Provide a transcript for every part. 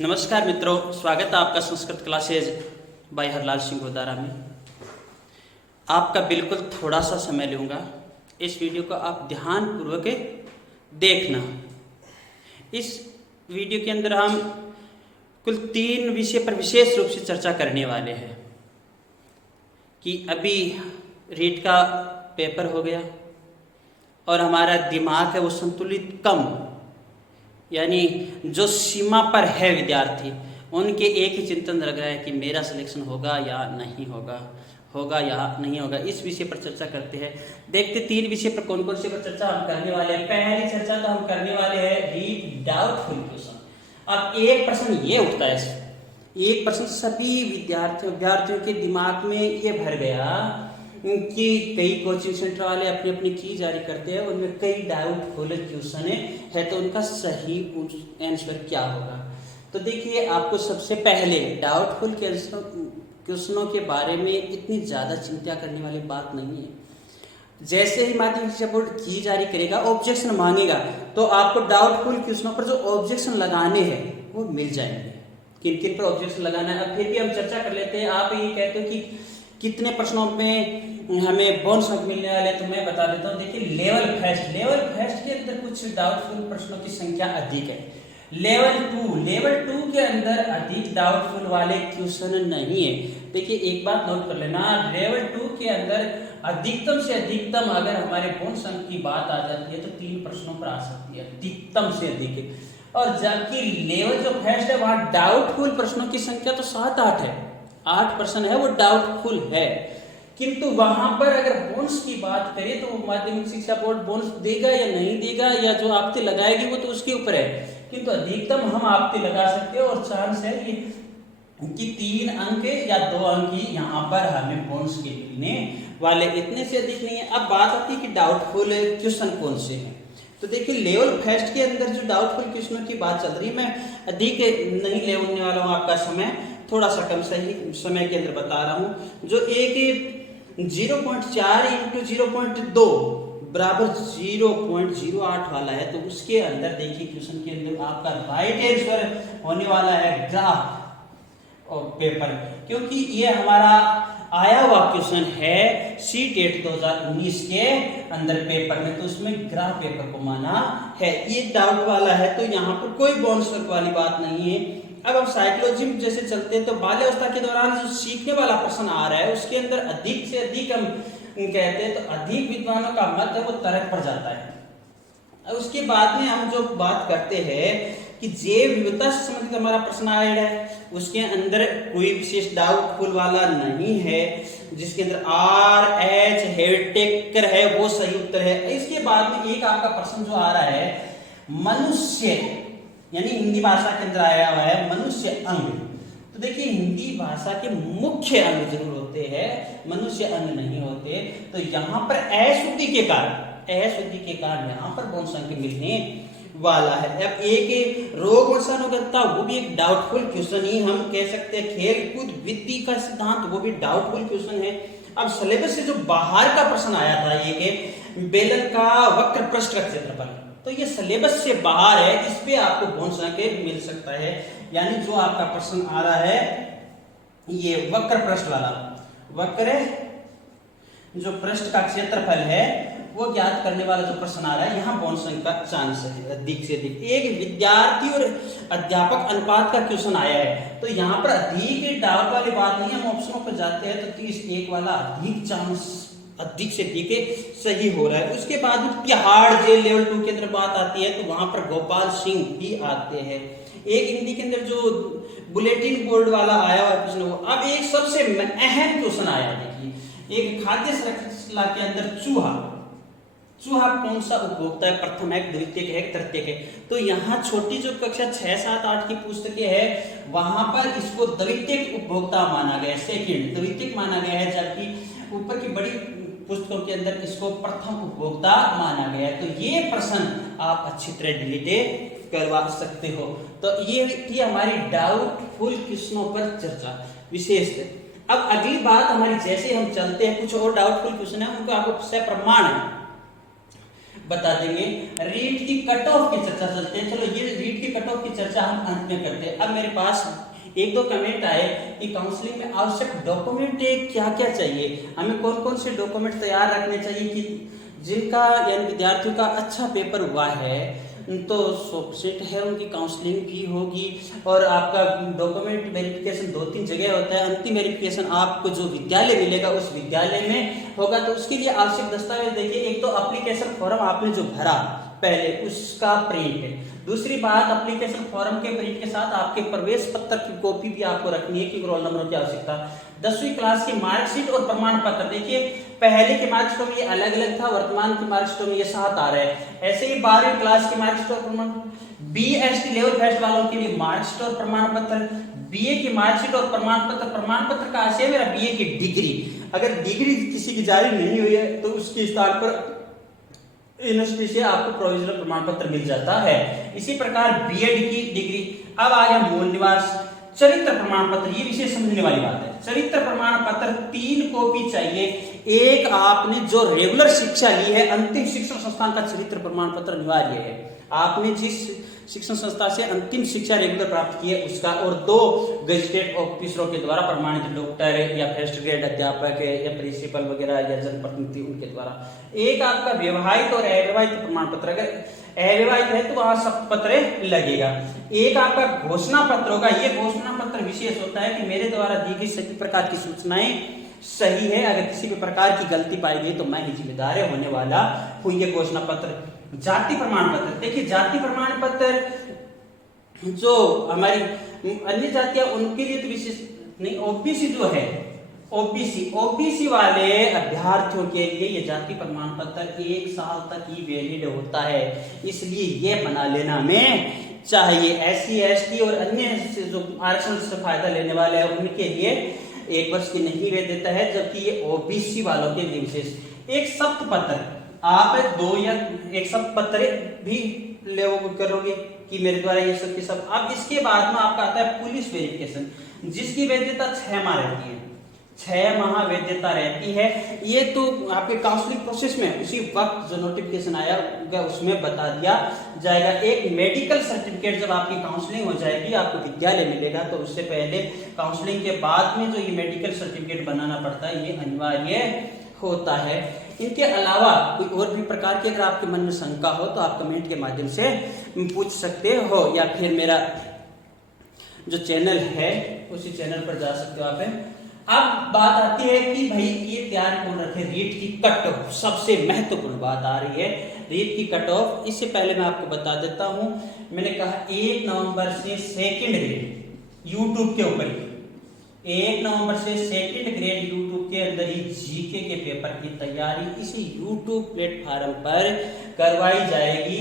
नमस्कार मित्रों, स्वागत है आपका संस्कृत क्लासेज बाय हरलाल सिंह गोदारा में। आपका बिल्कुल थोड़ा सा समय लूँगा। इस वीडियो को आप ध्यानपूर्वक देखना। इस वीडियो के अंदर हम कुल 3 विषय पर विशेष रूप से चर्चा करने वाले हैं कि अभी रीट का पेपर हो गया और हमारा दिमाग है वो संतुलित कम, यानी जो सीमा पर है विद्यार्थी, उनके एक ही चिंतन लग रहा है कि मेरा सिलेक्शन होगा या नहीं होगा, होगा या नहीं होगा। इस विषय पर चर्चा करते हैं। देखते 3 विषय पर कौन कौन से पर चर्चा हम करने वाले हैं। पहली चर्चा तो हम करने वाले हैं रीड डाउटफुल क्वेश्चन। अब एक प्रश्न ये उठता है, एक प्रश्न सभी विद्यार्थियों के दिमाग में ये भर गया कि कई कोचिंग सेंटर वाले अपनी अपनी की जारी करते हैं, उनमें कई डाउटफुल क्वेश्चन है तो उनका सही आंसर क्या होगा। तो देखिए, आपको सबसे पहले डाउटफुल क्वेश्चनों के बारे में इतनी ज़्यादा चिंता करने वाली बात नहीं है। जैसे ही माध्यमिक शिक्षा बोर्ड की जारी करेगा, ऑब्जेक्शन मांगेगा, तो आपको डाउटफुल क्वेश्चनों पर जो ऑब्जेक्शन लगाने हैं वो मिल जाएंगे। किन किन पर ऑब्जेक्शन लगाना है अब फिर भी हम चर्चा कर लेते हैं। आप ये कहते हो कि कितने प्रश्नों में हमें बोनस अंक मिलने वाले, तो मैं बता देता हूँ। देखिए, लेवल फर्स्ट के अंदर कुछ डाउटफुल प्रश्नों की संख्या अधिक है। लेवल टू के अंदर अधिक डाउटफुल वाले क्वेश्चन नहीं है। देखिए, एक बात नोट कर लेना, लेवल 2 के अंदर अधिकतम से अधिकतम अगर हमारे बोनस अंक की बात आ जाती है तो 3 प्रश्नों पर आ सकती है, अधिकतम से अधिक। और जबकि लेवल जो फर्स्ट है वहां डाउटफुल प्रश्नों की संख्या तो 7-8 है, 8 प्रश्न है वो डाउटफुल है। किंतु वहां पर अगर बोनस की बात करें तो माध्यमिक शिक्षा बोर्ड बोनस देगा या नहीं देगा, या जो आपते लगाएगी वो तो उसके ऊपर है। किंतु अधिकतम हम आपते लगा सकते हैं और चांस है कि 3 अंक या 2 अंक ही यहाँ पर हमें बोनस के मिलने वाले, इतने से अधिक नहीं है। अब बात आती है कि डाउटफुल क्वेश्चन कौन से हैं। तो देखिए, लेवल फर्स्ट के अंदर जो डाउटफुल क्वेश्चनों की बात चल रही है, मैं अधिक नहीं लेने वाला हूँ, आपका समय थोड़ा सा कम सही समय के अंदर बता रहा हूँ। जो एक 0.4 × 0.2 बराबर 0.08 वाला है, तो उसके अंदर देखिए क्वेश्चन के अंदर आपका राइट आंसर होने वाला है ग्राफ और पेपर, क्योंकि ये हमारा आया हुआ क्वेश्चन है CTET 2019 के अंदर पेपर में, तो उसमें ग्राफ पेपर को माना है। ये डाउट वाला है तो यहाँ पर कोई बोनस वाली बात नहीं है। अब हम साइकोलॉजी में जैसे चलते हैं तो बाल्यावस्था के दौरान जो सीखने वाला प्रश्न आ रहा है उसके अंदर अधिक से अधिक हम कहते हैं तो अधिक विद्वानों का मत है वो तरक पड़ जाता है। उसके बाद में हम जो बात करते हैं कि जैव विविधता से संबंधित हमारा प्रश्न आया है, उसके अंदर कोई विशेष डाउटफुल वाला नहीं है, जिसके अंदर RH हेविटेकर है वो सही उत्तर है। इसके बाद में एक आपका प्रश्न जो आ रहा है मनुष्य, यानी हिंदी भाषा के अंदर आया हुआ है मनुष्य अंग। तो देखिए, हिंदी भाषा के मुख्य अंग जरूर होते हैं, मनुष्य अंग नहीं होते। तो यहाँ पर अशुद्धि के कारण यहाँ पर बोनस अंक मिलने वाला है। अब एक रोग वंशानुगतता, वो भी एक डाउटफुल क्वेश्चन ही हम कह सकते हैं। खेल कूद विधि का सिद्धांत, वो भी डाउटफुल क्वेश्चन है। अब सिलेबस से जो बाहर का प्रश्न आया था, ये बेलन का वक्र पृष्ठ का क्षेत्रफल, तो ये सिलेबस से बाहर है, इस पे आपको बोनस अंक मिल सकता है। यानी जो आपका प्रश्न आ रहा है ये वक्र पृष्ठ वाला, वक्र जो पृष्ठ का क्षेत्रफल है वो ज्ञात करने वाला जो प्रश्न आ रहा है, यहाँ बोनस अंक का चांस है अधिक से अधिक। एक विद्यार्थी और अध्यापक अनुपात का क्वेश्चन आया है, तो यहाँ पर अधिक डाउट वाली बात नहीं है। हम ऑप्शनों पर जाते हैं तो 30-1 वाला अधिक चांस, अधिक से अधिक सही हो रहा है। उसके बाद तिहाड़ जेल लेवल 2 के अंदर बात आती है तो वहां पर गोपाल सिंह भी आते हैं। एक हिंदी के अंदर जो बुलेटिन बोर्ड वाला आया हुआ प्रश्न, वो अब एक सबसे अहम क्वेश्चन आया। देखिए, एक खाद्य श्रृंखला के अंदर चूहा कौन सा उपभोक्ता है, प्रथम है, द्वितीयक है, तृतीयक है। तो यहाँ छोटी जो कक्षा 6, 7, 8 की पुस्तकें है वहां पर इसको द्वितीयक उपभोक्ता माना गया है, सेकंड द्वितीयक माना गया है, जबकि ऊपर की बड़ी पुस्तकों के अंदर इसको प्रथम उपभोक्ता माना गया है। तो ये प्रश्न आप अच्छी तरह डिलीट करवा सकते हो। तो ये थी हमारी डाउटफुल क्वेश्चनों पर चर्चा विशेष। अब अगली बात हमारी, जैसे हम चलते हैं, कुछ और डाउटफुल क्वेश्चन है उनको आपको सप्रमाण बता देंगे। रीट की कट ऑफ की चर्चा चलते हैं। चलो ये रीट की कट ऑफ की चर्चा हम अंत में करते हैं। अब मेरे पास एक दो कमेंट आए कि काउंसलिंग में आवश्यक डॉक्यूमेंट क्या क्या चाहिए, हमें कौन कौन से डॉक्यूमेंट तैयार रखने चाहिए कि जिनका यानी विद्यार्थियों का अच्छा पेपर हुआ है तो 100% है उनकी काउंसलिंग भी होगी। और आपका डॉक्यूमेंट वेरिफिकेशन 2-3 जगह होता है। अंतिम वेरिफिकेशन आपको जो विद्यालय मिलेगा उस विद्यालय में होगा। तो उसके लिए आवश्यक दस्तावेज देखिए, एक तो एप्लीकेशन फॉर्म आपने जो भरा पहले उसका प्रिंट, दूसरी बात एप्लीकेशन फॉर्म के प्रिंट के साथ आपके प्रवेश पत्र की कॉपी भी आपको रखनी है क्योंकि रोल नंबर की आवश्यकता। 10वीं क्लास की मार्कशीट और प्रमाण पत्र, देखिए पहले की मार्कशीटों में ये अलग अलग था, वर्तमान की मार्कशीटों में ये साथ आ रहा है। ऐसे ही 12वीं क्लास की मार्कशीट और प्रमाण, BST लेवल फर्स्ट वालों के लिए मार्कशीट और प्रमाण पत्र, BA की मार्कशीट और प्रमाण पत्र का आशय मेरा BA की डिग्री, अगर डिग्री किसी की जारी नहीं हुई है तो उसके स्थान पर यूनिवर्सिटी से आपको प्रोविजनल प्रमाण पत्र मिल जाता है। इसी प्रकार बीएड की डिग्री। अब आ गया मूल निवास, चरित्र प्रमाण पत्र, ये विशेष समझने वाली बात है। चरित्र प्रमाण पत्र 3 कॉपी चाहिए। एक आपने जो रेगुलर शिक्षा ली है, अंतिम शिक्षण संस्थान का चरित्र प्रमाण पत्र अनिवार्य है। आपने जिस शिक्षण संस्था से अंतिम शिक्षा रेगुलर प्राप्त की है उसका, और 2 गजेटेड ऑफिसरों के द्वारा प्रमाणित डॉक्टर या फर्स्ट ग्रेड अध्यापक या प्रिंसिपल वगैरह या जनप्रतिनिधि उनके द्वारा। एक आपका विवाहित और अविवाहित प्रमाण पत्र, अगर अविवाहित है तो वहां शपथ लगेगा। एक आपका घोषणा पत्र होगा। ये घोषणा पत्र विशेष होता है कि मेरे द्वारा दी गई सभी प्रकार की सूचनाएं सही है, अगर किसी भी प्रकार की गलती पाई गई तो मैं ही जिम्मेदार होने वाला हूं। ये घोषणा पत्र। जाति प्रमाण पत्र, देखिए जाति प्रमाण पत्र जो हमारी अन्य जातियां उनके लिए तो विशेष नहीं, ओबीसी जो है ओबीसी वाले अभ्यर्थियों के लिए ये जाति प्रमाण पत्र 1 साल तक ही वैलिड होता है, इसलिए ये बना लेना में चाहिए। SC ST और अन्य जो आरक्षण से फायदा लेने वाले हैं उनके लिए 1 वर्ष की नहीं वैधता है, जबकि ये ओबीसी वालों के लिए विशेष। एक शपथ पत्र, आप 2 या 1 शपथ पत्र भी ले करोगे कि मेरे द्वारा ये सब के सब। अब इसके बाद में आपका आता है पुलिस वेरिफिकेशन, जिसकी वैधता 6 माह रहती है। 6 माह वैधता रहती है। ये तो आपके काउंसलिंग प्रोसेस में उसी वक्त जो नोटिफिकेशन आया उसमें बता दिया जाएगा। एक मेडिकल सर्टिफिकेट जब आपकी काउंसलिंग हो जाएगी आपको विद्यालय मिलेगा, तो उससे पहले काउंसलिंग के बाद में जो ये मेडिकल सर्टिफिकेट बनाना पड़ता है ये अनिवार्य होता है। इनके अलावा कोई और भी प्रकार की अगर आपके मन में शंका हो तो आप कमेंट के माध्यम से पूछ सकते हो, या फिर मेरा जो चैनल है उसी चैनल पर जा सकते हो आप। अब बात आती है कि भाई ये तैयार कौन रखे, रीट की कट ऑफ, सबसे महत्वपूर्ण बात आ रही है रीट की कट ऑफ। इससे पहले मैं आपको बता देता हूं, मैंने कहा 1 नवंबर से 2nd ग्रेड यूट्यूब के ऊपर, 1 नवंबर से 2nd ग्रेड यूट्यूब के अंदर ही जीके के पेपर की तैयारी इसी यूट्यूब प्लेटफॉर्म पर करवाई जाएगी।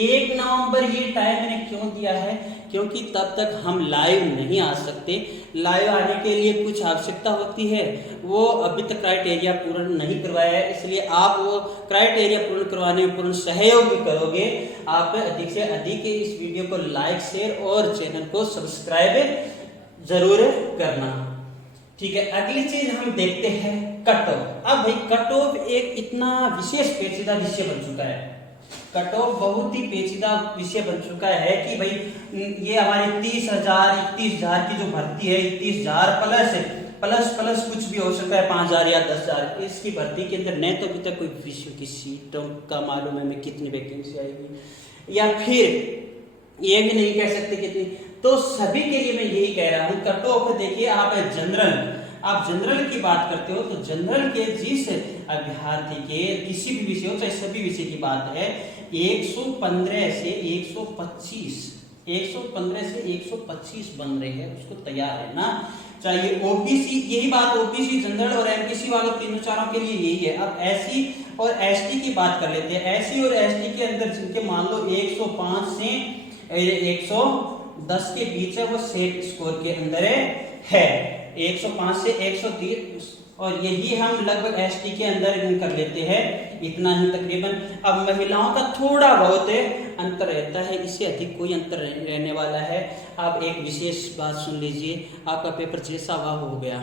1 नवंबर ये टाइम मैंने क्यों दिया है, क्योंकि तब तक हम लाइव नहीं आ सकते। लाइव आने के लिए कुछ आवश्यकता होती है, वो अभी तक क्राइटेरिया पूर्ण नहीं करवाया है, इसलिए आप वो क्राइटेरिया पूर्ण करवाने में पूर्ण सहयोग करोगे। आप अधिक से अधिक इस वीडियो को लाइक शेयर और चैनल को सब्सक्राइब जरूर करना। ठीक है, अगली चीज हम देखते हैं कट ऑफ। अब भाई कट ऑफ एक इतना विशेष पेचीदा विषय बन चुका है, कट ऑफ बहुत ही पेचीदा विषय बन चुका है कि भाई ये हमारे 30,000 31,000 की जो भर्ती है, 31,000 प्लस कुछ भी हो सकता है, 5,000 या 10,000, इसकी भर्ती के अंदर न तो अभी तक कोई विश्व की सीटों का मालूम है कितनी वैकेंसी आएगी, या फिर ये भी नहीं कह सकते कितनी। तो सभी के लिए मैं यही कह रहा हूं कट ऑफ देखिए, आप जनरल की बात करते हो तो जनरल के जिस अभ्यर्थी के किसी भी विषय हो चाहे सभी विषय की बात है, 115 से 125 बन रहे हैं, उसको तैयार रहना चाहिए। ओबीसी, यही बात ओबीसी जनरल और एमपीसी वालों तीनों चारों के लिए यही है। अब एससी और एसटी की बात कर लेते हैं। एससी और एसटी के अंदर जिनके मान लो 105 से 110 के बीच है, वो सेट स्कोर के अंदर है, 105 से 130, और यही हम लगभग एसटी के अंदर कर लेते हैं, इतना ही तकरीबन। अब महिलाओं का थोड़ा बहुत अंतर रहता है, इससे अधिक कोई अंतर रहने वाला है। आप एक विशेष बात सुन लीजिए, आपका पेपर जैसा हुआ हो गया,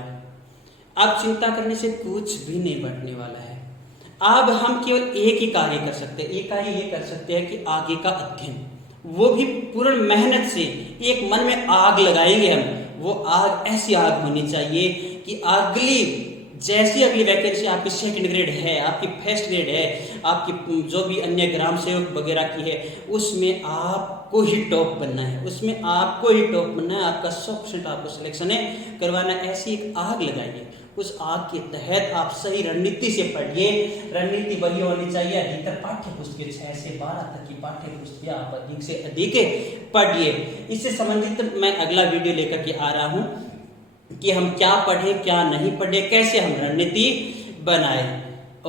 अब चिंता करने से कुछ भी नहीं बढ़ने वाला है। अब हम केवल एक ही कार्य कर सकते हैं, एक कार्य ये कर सकते हैं कि आगे का अध्ययन, वो भी पूर्ण मेहनत से एक मन में आग लगाएंगे हम। वो आग ऐसी आग होनी चाहिए कि जैसी अगली वैकेंसी आपकी सेकंड ग्रेड है, आपकी फर्स्ट ग्रेड है, आपकी जो भी अन्य ग्राम सेवक वगैरह की है, उसमें आपको ही टॉप बनना है, उसमें आपको ही टॉप बनना है, आपका 100% आपको सिलेक्शन है करवाना। ऐसी एक आग लगाइए, उस आग के तहत आप सही रणनीति से पढ़िए। रणनीति वही होनी चाहिए, अधिकतर पाठ्य पुस्तकें 6 से 12 तक की पाठ्य पुस्तकें आप अधिक से अधिक पढ़िए। इससे संबंधित मैं अगला वीडियो लेकर के आ रहा हूँ कि हम क्या पढ़ें, क्या नहीं पढ़ें, कैसे हम रणनीति बनाएं।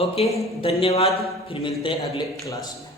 ओके, धन्यवाद, फिर मिलते हैं अगले क्लास में।